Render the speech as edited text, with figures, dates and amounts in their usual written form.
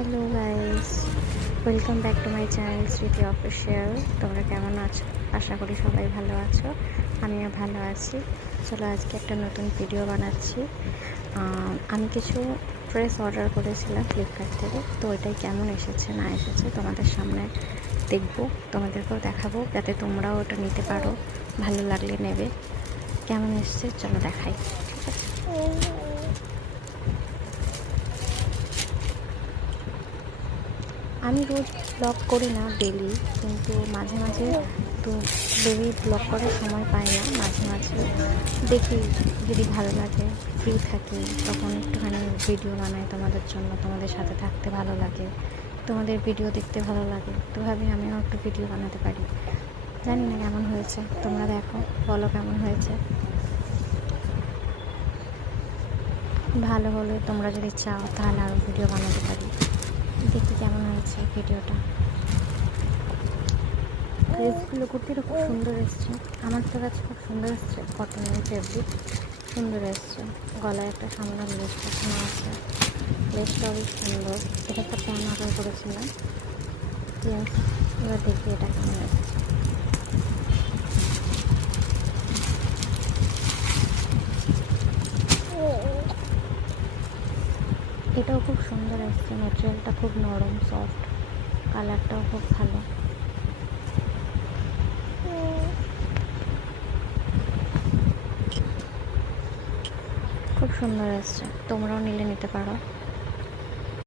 Hello guys, welcome back to my channel স্মৃতি official. তোমরা কেমন আছো? আশা করি সবাই ভালো আছো, আমিও ভালো আছি। চলো আজকে একটা নতুন ভিডিও বানাচ্ছি। আমি কিছু ড্রেস অর্ডার করেছিলাম ফ্লিপকার্ট থেকে, তো ওইটাই কেমন এসেছে না এসেছে তোমাদের সামনে দেখবো, তোমাদেরকেও দেখাবো, যাতে তোমরাও ওটা নিতে পারো। ভালো লাগলে নেবে। কেমন এসছে চলো দেখাই, ঠিক আছে? আমি রোজ ব্লগ করি না ডেলি, কিন্তু মাঝে মাঝে তো ডেলি ব্লগ করার সময় পাই না। মাঝে মাঝে দেখি, যদি ভালো লাগে, ফ্রি থাকি, তখন একটুখানি ভিডিও বানাই তোমাদের জন্য। তোমাদের সাথে থাকতে ভালো লাগে, তোমাদের ভিডিও দেখতে ভালো লাগে, তো ভাবি আমিও একটু ভিডিও বানাতে পারি। জানি না কেমন হয়েছে, তোমরা দেখো, বলো কেমন হয়েছে। ভালো হলে তোমরা যদি চাও তাহলে আরও ভিডিও বানাতে পারি। দেখি কেমন হয়েছে ভিডিওটা। ড্রেসগুলো, কুর্তিটা খুব সুন্দর এসছে, আমার তো কাছে খুব সুন্দর এসছে। কটনের ফেব্রিক, সুন্দর এসছে। গলায় একটা সামনে লেস পাঠানো আছে, লেসটাও বেশ সুন্দর। এটা একটা প্যান অর্ডার করেছিলাম জিন্স। এবার দেখি এটা কেমন এসছে। এটাও খুব সুন্দর এসছে, ম্যাটেরিয়ালটা খুব নরম সফট, কালারটাও খুব ভালো। খুব সুন্দর এসছে, তোমরাও নিলে নিতে পারো।